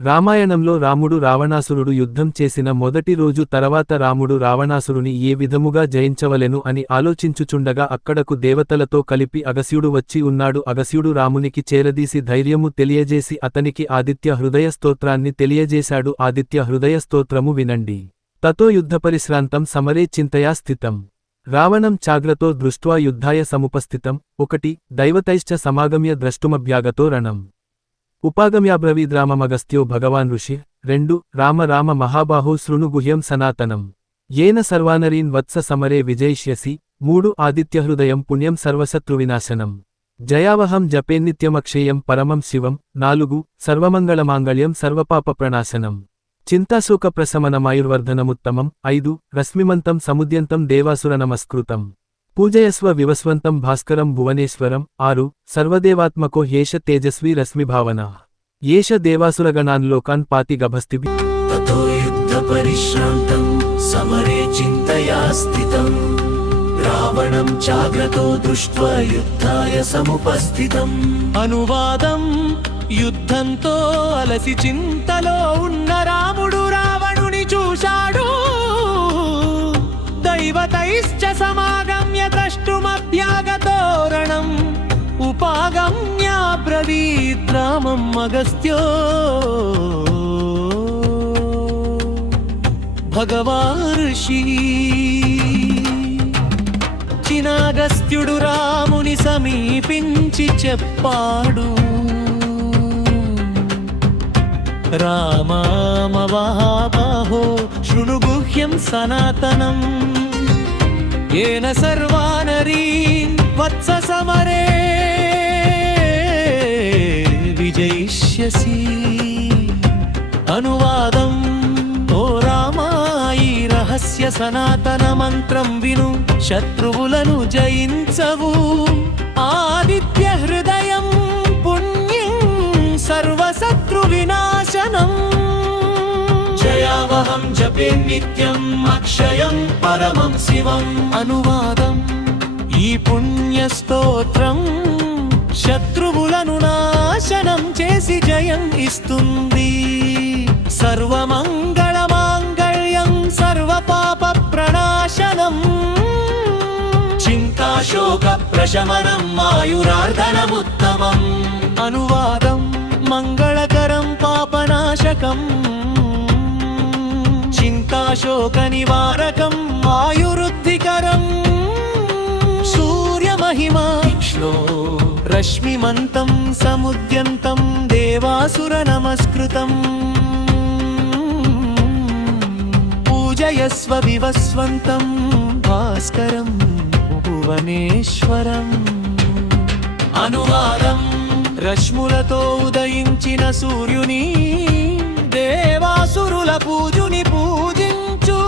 రామాయణంలో రాముడు రావణాసురుడు యుద్ధం చేసిన మొదటి రోజు తర్వాత రాముడు రావణాసురుని ఏ విధముగా జయించవలెను అని ఆలోచించుచుండగా అక్కడకు దేవతలతో కలిపి అగస్యుడు వచ్చి ఉన్నాడు. అగస్యుడు రామునికి చేరదీసి ధైర్యము తెలియజేసి అతనికి ఆదిత్య హృదయ స్తోత్రాన్ని తెలియజేశాడు. ఆదిత్య హృదయ స్తోత్రము వినండి. తతో యుద్ధపరిశ్రాంతం సమరే చింతయా స్థితం రావణం చాగ్రతో దృష్ట్వా యుద్ధాయ సముపస్థితం. 1 దైవతైశ్చ సమాగమ్య ద్రష్టుమభ్యాగతో రణం ఉపాగమ్యాబ్రవీద్రామమగస్త్యో భగవాన్ ఋషి. 2 రామ రామ మహాబాహో శృణు గుహ్యం సనాతనం ఏన సర్వానరీన్ వత్స సమరే విజయిష్యసి. 3 ఆదిత్యహృదయం పుణ్యం సర్వశత్రువినాశనం జయావహం జపేన్నిత్యమక్షేయం పరమం శివం. 4 సర్వమంగళమాంగళ్యం సర్వపాపప్రణాశనం చింతాశోక ప్రశమనమాయుర్వర్ధనముత్తమం. 5 రశ్మిమంతం సముద్యంతం దేవాసుర నమస్కృతం పూజయస్వ వివస్వంతం భాస్కరం భువనేశ్వరం. 6 సర్వదేవాత్మకో హేష తేజస్వీ రశ్మిభావన ఏష దేవాసురగణాన్ లోకాన్ పాతి గభస్తిభి. తతో యుద్ధపరిశ్రాంతం సమరే చింతయా స్థితం రావణం చాగ్రతో దృష్ట్వా యుద్ధాయ సముపస్థితం. అనువాదం యుద్ధంతో అలసి చింతలో ఉన్న రాముడు రావణుని చూశాడు. దైవతైశ్చ సమాగమ్య ద్రష్టుమభ్యాగతో రణం ఉపాగమ్యాబ్రవీద్రామం అగస్త్యో భగవాన్ ఋషి. చినాగస్త్యుడు రాముని సమీపించి చెప్పాడు, రామమహాబాహో శృణు గుహ్యం సనాతనం ఏన సర్వానరీన్ వత్స సమరే విజయిష్యసి. అనువాదం ఓ రామా ఈ రహస్య సనాతన మంత్రం విను, శత్రువులను జయించవు. ఆదిత్య హృదయం పుణ్యం సర్వశత్రు వినాశనం జయావహం జపే నిత్యం అక్షయం పరమం శివం. అనువాదం ఈ పుణ్య స్తోత్రం శత్రువులను నాశనం చేసి జయం ఇస్తుంది. సర్వమంగళమాంగళ్యం సర్వపాప ప్రణాశనం చింతాశోక ప్రశమనం ఆయురార్ధనముత్తమం. అనువాదం మంగళకరం పాపనాశకం చింతాశోక నివారకం ఆయురుద్ధికరం. సూర్యమహిమా రశ్మిమంతం సముద్యంతం దేవాసుర నమస్కృతం పూజయస్వ వివస్వంతం భాస్కరం భువనేశ్వరం. అనువాదం రశ్ములతో ఉదయించిన సూర్యుని దేవాసురుల పూజుని పూజించు.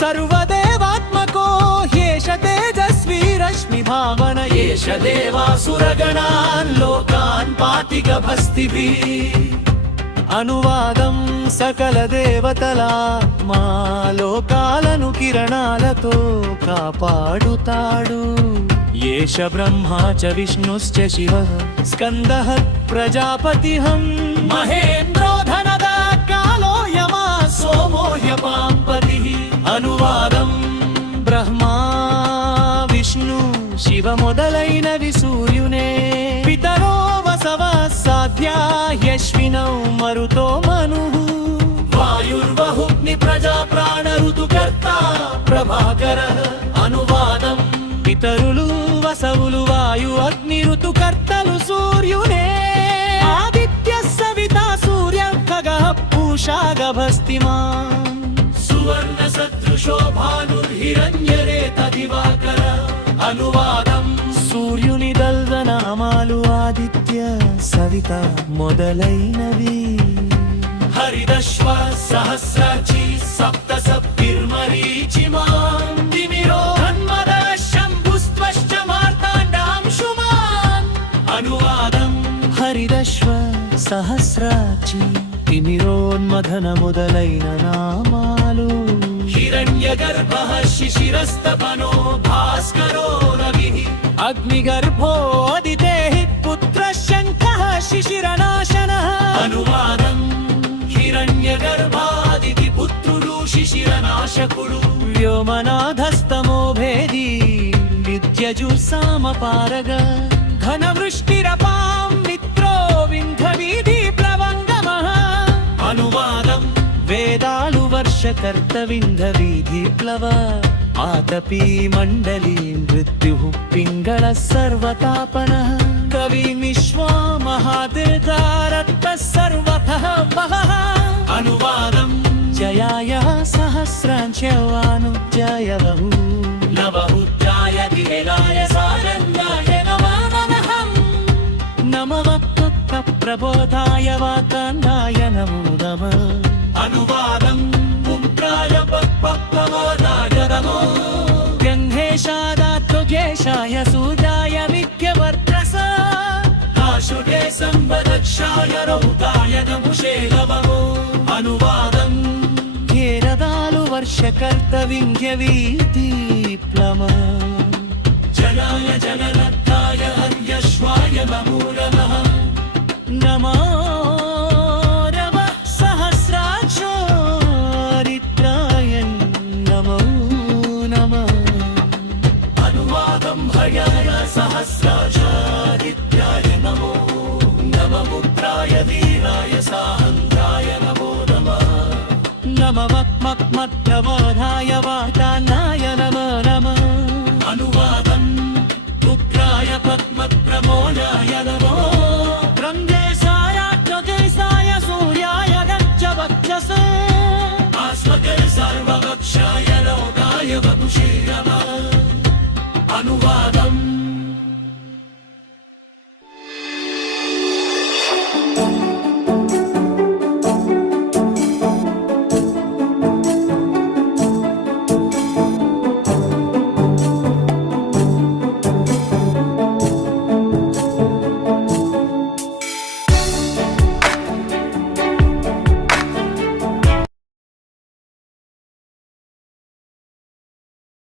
సర్వదేవాత్మకో హేష తేజస్వీ రశ్మి భావన ఏష దేవాసురగణాన్ లోకాన్ పాతి గభస్తిభి. అనువాదం సకల దేవతల మా లోకాలను కిరణాలతో కాపాడుతాడు. ఏష బ్రహ్మా చ విష్ణుశ్చ శివః స్కందః ప్రజాపతిః మహేంద్రో ధనదా కాలో యమా సోమో హ్యపాంపతిః. అనువాదం బ్రహ్మా విష్ణు శివ మొదలైనవి సూర్యునే. పితరో వసవ సాధ్యా హ్యశ్వినౌ మరుతో మనుః. వాయుర్వహుగ్ని ప్రజా ప్రాణ ఋతుకర్త ప్రభాకరః. అనువాదం పితరులు వసవులు వాయు అగ్ని ఋతుకర్తలు సూర్యునే. ఆదిత్య సవితా సూర్య ఖగః పూషా గభస్తిమాన్ సువర్ణ సదృశో భానుర్హిరణ్యరేత దివాకర. అనువాదం సూర్యుని దల్దనామాలు ఆదిత్య సవిత మొదలైనవి. హరిదశ్వ సహస్రాచి సప్త సప్తిర్మరీచిమాన్ తిమిరో హన్మద శంభుస్త్వశ్చ మార్తాండాంశుమాన్. అనువాదం హరిదశ్వ సహస్రాచి తిమిరోన్మథన మొదలైన నామాలు. హిరణ్యగర్భః శిశిరస్తపనో భాస్కరో రవిః. అగ్నిగర్భోదితే పుత్ర శంఖః శిశిరనాశనః. అనువాదం నాశకుడు వ్యోమనాథస్తమో భేది విద్యజుసామపారగ ఘనవృష్టిరపాం మిత్రో వింధ్యవీధి ప్లవంగమః అనువాదం వేదాలు వర్షకర్త వింధ్యవీధి ప్లవ ఆతపీ మండలీ మృత్యుః పింగళ సర్వతాపనః కవి విశ్వా మహాతీర్థారత్త సర్వతః వహః అనువాదం జయాయ సహస్రాంశవానుజయ బహు నవహుజ్జాయతి వేలాయ సారంగాయ నమానమహం నమః ప్రబోధాయ వాకాండాయ నమో నమః అనువాదం పుత్రాయ పప్పమోదాయ నమో గంధేశాదాత్తుగేశాయ సూర్యాయ విద్యవర్త్రస కాశుడే సంవదక్షాయ రౌతాయ నముషే నమో అనువాదం కేరదాలు వర్షకర్త వింధ్యవీధి ప్లమ జనాయ జనరత్నాయ హర్యశ్వాయ నమో నమః నమో నమః సహస్రాక్షరిత్రాయ నమో నమః అనువాదం హయాయ సహస్రాచారిత్యాయ నమో నమముద్రాయ వీరాయ సాహంగాయ నమో నమః నమః మత్ప్రబోధాయ వాతాన్